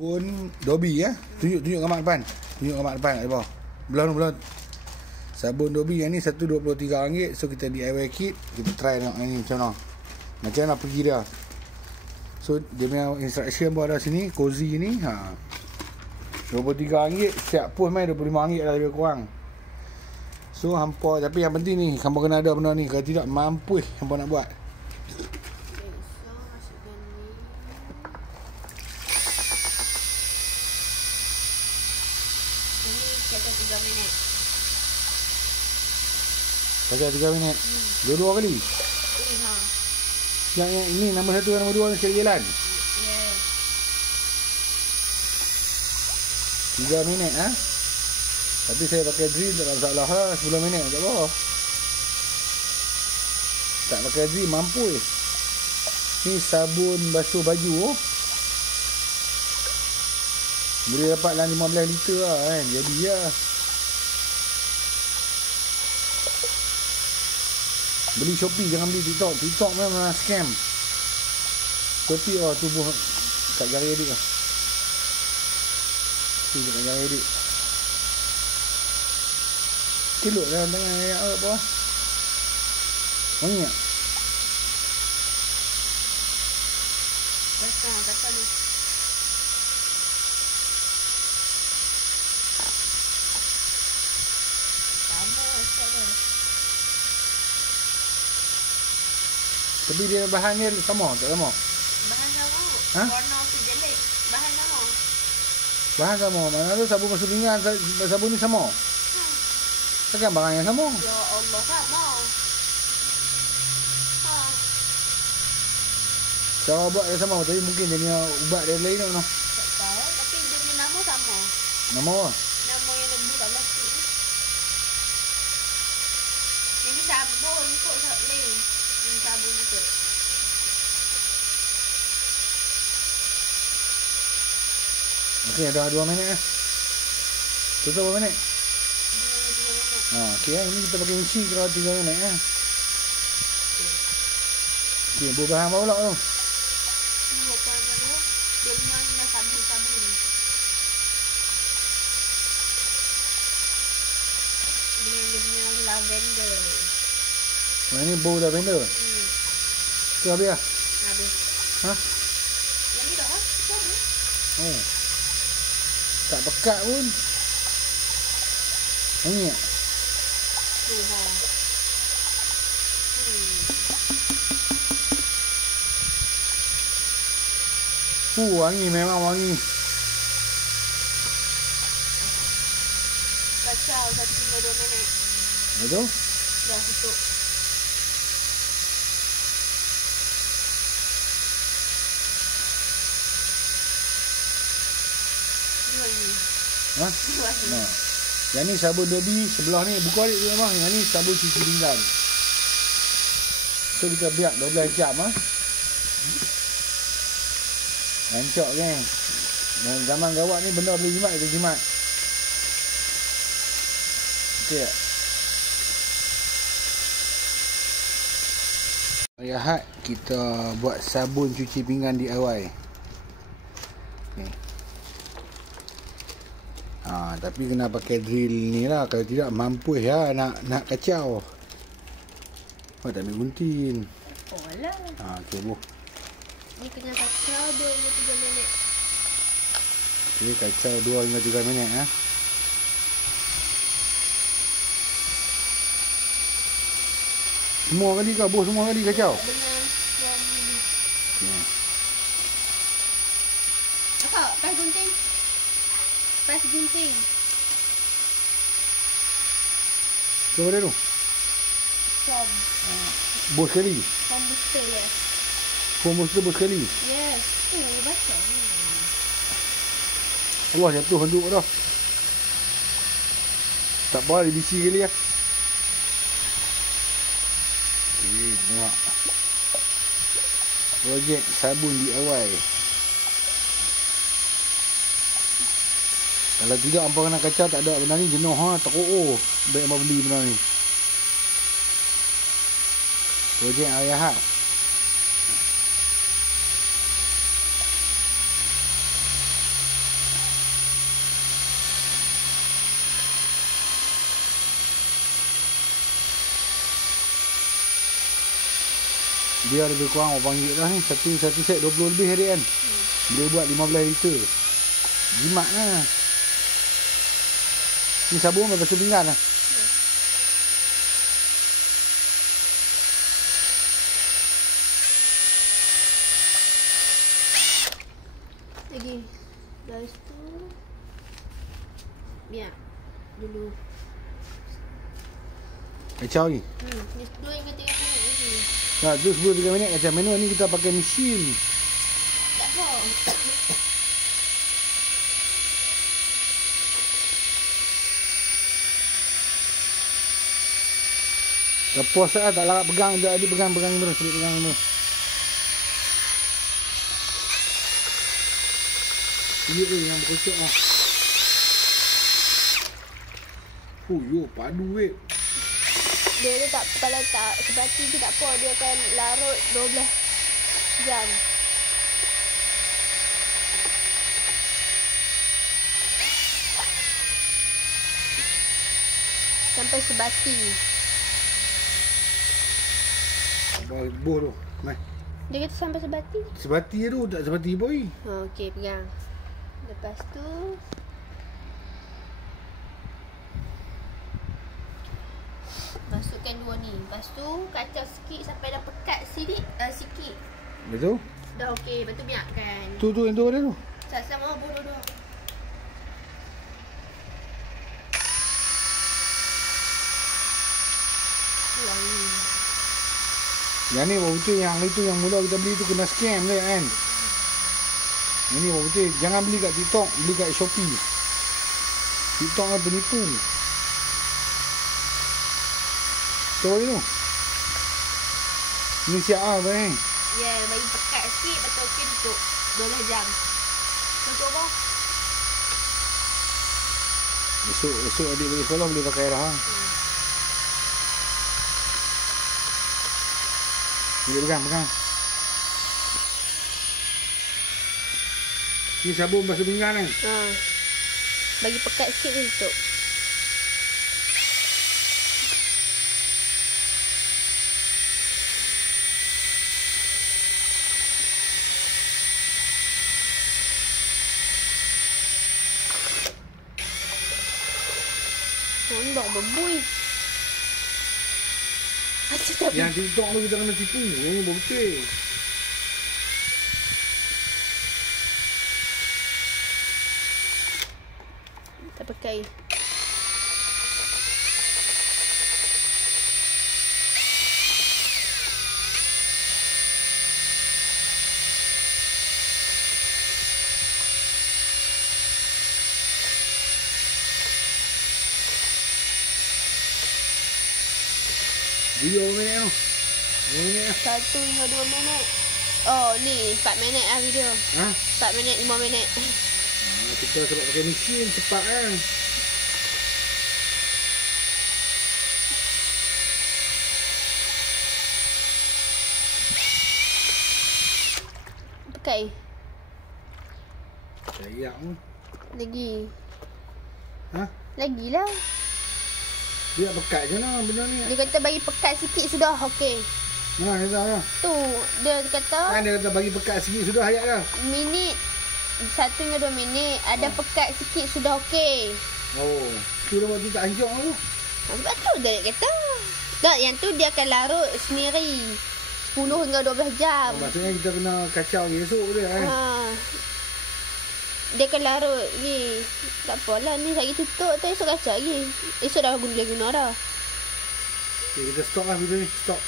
Sabun Dobby ya. Tunjuk gambar depan. Tunjuk gambar depan kat bawah. Belah. Sabun Dobby yang ni RM1.23. So kita DIY kit. Kita try tengok yang ni macam mana. Macam mana pergi dia. So dia punya instruction pun ada sini. Cozy ni. RM23. Siap post main RM25 dah lebih kurang. So hampa, tapi yang penting ni hampa kena ada benda ni. Kalau tidak mampus hampa nak buat. Jaga 3 minit. Pakai 3 minit. Dua kali. Yang ini nombor 1 dan nombor 2 sekali jalan. Yeah. 3 minit Tapi saya pakai drill tak ada masalah lah. 10 minit tak apa. Tak pakai drill mampu. Ni sabun basuh baju. Boleh dapat dalam 15 liter lah kan. Jadi lah. Beli Shopee, jangan beli TikTok. TikTok memang scam. Shopee tubuh kat jari adik lah. Tu kat jari adik. Keluk dalam tangan ayak apa. Wangi tak? Kacau ni. Tapi dia bahan dia sama, tak sama? Bahan sama. Warna tu jelek. Bahan sama. Bahan sama. Mana tu sabun basuh pinggan, sabun ni sama? Takkan barang yang sama? Ya Allah, sama. Cara buat dia sama, tapi mungkin dia punya ubat dia lain tak? Tak tahu, tapi dia punya nama sama. Nama apa? Nama yang lebih kat plastik. Ini sabun kot ni. Ini sabun kot. Okey, dah 2 minit Tutup berapa minit? 2 minit. Okey ini kita pakai isi kalau 3 minit Okey, buat bahan apa pula tu? Ini bukan mana? Dia punya sabun. Dia punya lavender. Ini bau lavender. Tu habis lah? Habis. Yang ni dah lah. Tu habis. Oh. Tak pekat pun. Wangi tak? Tu Wangi, memang wangi. Kacau, 1 hingga 2 minit. Betul? Dah tutup. Nah. Yang ni sabun Dobby, sebelah ni buka balik memang. Yang ni sabun cuci pinggan. So kita biar 12 jam Rancak kan. Zaman gawat ni benda boleh jimat, kita jimat. Okey tak? Hari Ahad kita buat sabun cuci pinggan DIY. Okay. Tapi kena pakai drill ni lah. Kalau tidak mampus lah nak kacau. Tak ambil gunting. Oh lah. Okey bu. Ni kena kacau 2 hingga 3 minit. Okey, kacau 2 hingga 3 minit Semua kali kau bos semua kali kacau. Dengan yang ni. Apa? Pas gunting. Coba dia tu. Foam. Bos sekali. Foam booster, yes. Foam booster bos sekali. Yes. Baca. Allah, jatuh handuk dah. Tak apa, dia bisi kali lah. Okey, tengok. Projek sabun DIY. Kalau tidak hampa kena kacau, tak ada benda ni jenuh teruk. Baik hampa beli benda ni. Projek Hari Ahad. Dia lebih kurang RM8 lah ni. Satu set 20 lebih adik kan. Dia buat 15 liter. Jimat lah. Ni sabun lepas tu pinggan lah. Lagi. Lepas tu biar dulu. Kacau lagi. Ni 2 hingga 3 minit lagi. Nah, tu sebelum 3 minit kacau. Manual ni kita pakai mesin. Tak apa. Dah puas lah, tak larat pegang. Dia pegang terus. Dia pegang terus. Ini yang berkocok lah. Yo, padu weh. Dia tak, kalau tak sebati tu tak apa. Dia akan larut 12 jam. Sampai sebati. Boh tu. Mai. Dia kata sampai sebati. Sebati je tu, tak sebati boy. Okey, pegang. Lepas tu masukkan 2 ni. Lepas tu kacau sikit sampai dah pekat sikit. Betul? Dah okey, lepas tu biarkan. Tu yang tu ada tu. Sama-sama bodoh. Wangi. Yang ni bawang putih, yang itu yang mula kita beli tu kena scam dia kan. Ini bawang putih, jangan beli kat TikTok, beli kat Shopee. TikTok kan penipu. Tahu tu. Ni siap lah bang. Ya, bagi pekat sikit. Lepas tu okey tutup 12 jam. Tutup apa? Esok adik balik sekolah boleh pakai dah. Boleh pegang. Ni sabun basuh pinggan kan? Bagi pekat sikit tu tutup. Ondok berbui. Yang TikTok tu kita kena tipu. Ini betul. Tak pakai. Video berapa minit tu? 1 hingga 2 minit. Oh, ni 4 minit lah video. 4 minit, 5 minit. Kita sebab pakai mesin cepat kan. Pakai. Sayang pun. Lagi. Lagi lah. Dia pekat je lah benda ni. Dia kata bagi pekat sikit sudah. Okey. Dia dah. Tu. Dia kata. Dia kata bagi pekat sikit sudah ayat dah. Minit. 1 hingga 2 minit. Ada pekat sikit sudah okey. Oh. Tu dah waktu tak hancur tu. Sebab tu dia kata. Tak, yang tu dia akan larut sendiri. 10 hingga 12 jam. Maksudnya kita kena kacau esok dia kan. Dia akan larut ni. Tak apalah ni lagi tutup tu esok kacau lagi. Esok dah guna dah. Okay, kita stop lah video ni. Stop.